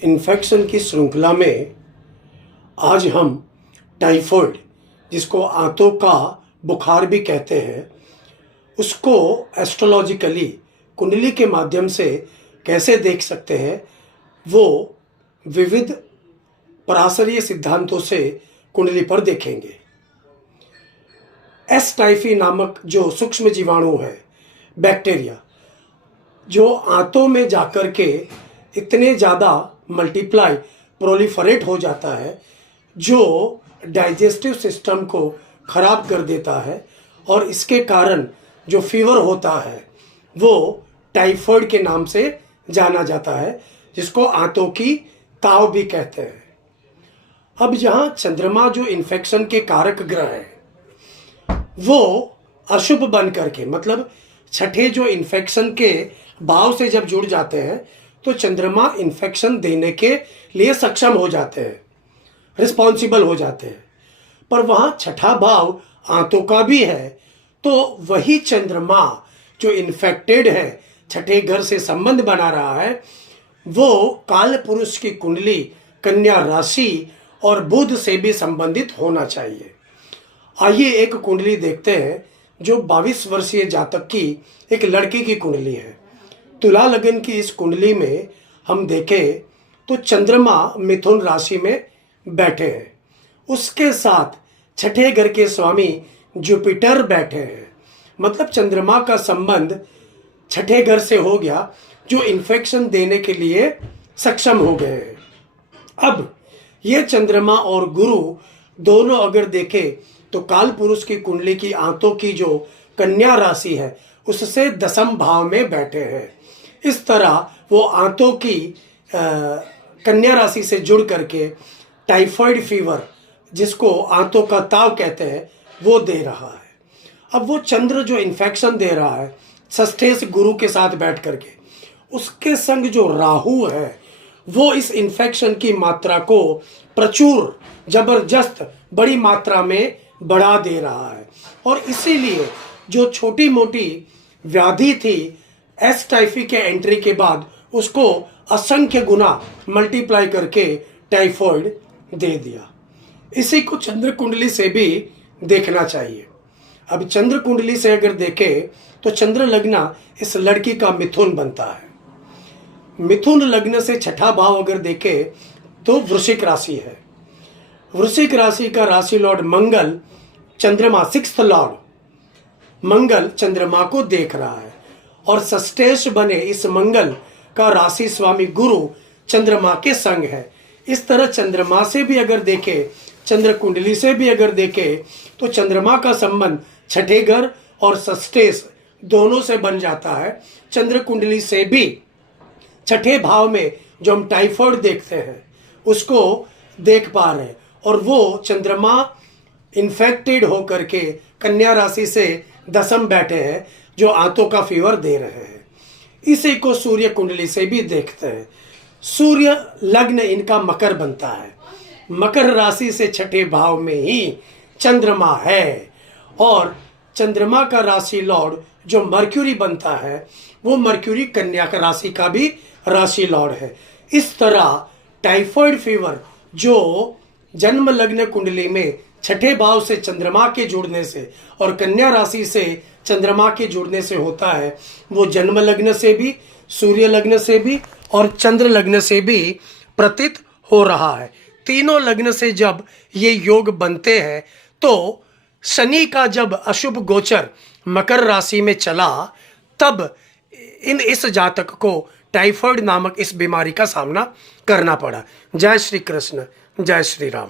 Infection की श्रृंखला में आज हम टाइफॉइड, जिसको आंतों का बुखार भी कहते हैं, उसको एस्ट्रोलॉजिकली कुंडली के माध्यम से कैसे देख सकते हैं, वो विविध पराशरीय सिद्धांतों से कुंडली पर देखेंगे। एस टाइफी नामक जो सूक्ष्म जीवाणु है, बैक्टीरिया, जो आंतों में जाकर के इतने ज़्यादा मल्टीप्लाई प्रोलिफरेट हो जाता है, जो डाइजेस्टिव सिस्टम को ख़राब कर देता है, और इसके कारण जो फीवर होता है वो टाइफॉइड के नाम से जाना जाता है, जिसको आंतों की ताव भी कहते हैं। अब जहाँ चंद्रमा जो इन्फेक्शन के कारक ग्रह है, वो अशुभ बन करके, मतलब छठे जो इन्फेक्शन के भाव से जब जुड़ जाते हैं तो चंद्रमा इन्फेक्शन देने के लिए सक्षम हो जाते हैं, रिस्पॉन्सिबल हो जाते हैं। पर वहाँ छठा भाव आंतों का भी है, तो वही चंद्रमा जो इन्फेक्टेड है, छठे घर से संबंध बना रहा है, वो काल पुरुष की कुंडली, कन्या राशि और बुध से भी संबंधित होना चाहिए। आइए एक कुंडली देखते हैं जो 22 वर्षीय जातक की एक लड़की की कुंडली है। तुला लग्न की इस कुंडली में हम देखें तो चंद्रमा मिथुन राशि में बैठे हैं, उसके साथ छठे घर के स्वामी जुपिटर बैठे हैं। मतलब चंद्रमा का संबंध छठे घर से हो गया, जो इन्फेक्शन देने के लिए सक्षम हो गए हैं। अब ये चंद्रमा और गुरु दोनों अगर देखें तो काल पुरुष की कुंडली की आंतों की जो कन्या राशि है उससे दसम भाव में बैठे हैं। इस तरह वो आंतों की कन्या राशि से जुड़ करके टाइफॉइड फीवर, जिसको आंतों का ताव कहते हैं, वो दे रहा है। अब वो चंद्र जो इन्फेक्शन दे रहा है षष्ठेश गुरु के साथ बैठ करके, उसके संग जो राहु है वो इस इन्फेक्शन की मात्रा को प्रचुर, जबरदस्त, बड़ी मात्रा में बढ़ा दे रहा है। और इसीलिए जो छोटी मोटी व्याधि थी, एस टाइफी के एंट्री के बाद उसको असंख्य गुना मल्टीप्लाई करके टाइफॉइड दे दिया। इसी को चंद्र कुंडली से भी देखना चाहिए। अब चंद्र कुंडली से अगर देखें तो चंद्र लग्न इस लड़की का मिथुन बनता है। मिथुन लग्न से छठा भाव अगर देखें तो वृश्चिक राशि है। वृश्चिक राशि का राशि लॉर्ड मंगल, चंद्रमा, 6th लॉर्ड मंगल चंद्रमा को देख रहा है, और षष्ठेश बने इस मंगल का राशि स्वामी गुरु चंद्रमा के संग है। इस तरह चंद्रमा से भी अगर देखें, चंद्र कुंडली से भी अगर देखें तो चंद्रमा का संबंध छठे घर और षष्ठेश दोनों से बन जाता है। चंद्र कुंडली से भी छठे भाव में जो हम टाइफॉइड देखते हैं उसको देख पा रहे हैं, और वो चंद्रमा इन्फेक्टेड होकर के कन्या राशि से दसम बैठे हैं, जो आंतों का फीवर दे रहे हैं। इसी को सूर्य कुंडली से भी देखते हैं। सूर्य लग्न इनका मकर बनता है, मकर राशि से छठे भाव में ही चंद्रमा है, और चंद्रमा का राशि लॉर्ड जो मर्क्यूरी बनता है, वो मर्क्यूरी कन्या का राशि का भी राशि लॉर्ड है। इस तरह टाइफॉइड फीवर जो जन्म लग्न कुंडली में छठे भाव से चंद्रमा के जुड़ने से और कन्या राशि से चंद्रमा के जुड़ने से होता है, वो जन्म लग्न से भी, सूर्य लग्न से भी और चंद्र लग्न से भी प्रतीत हो रहा है। तीनों लग्न से जब ये योग बनते हैं तो शनि का जब अशुभ गोचर मकर राशि में चला, तब इस जातक को टाइफॉइड नामक इस बीमारी का सामना करना पड़ा। जय श्री कृष्ण, जय श्री राम।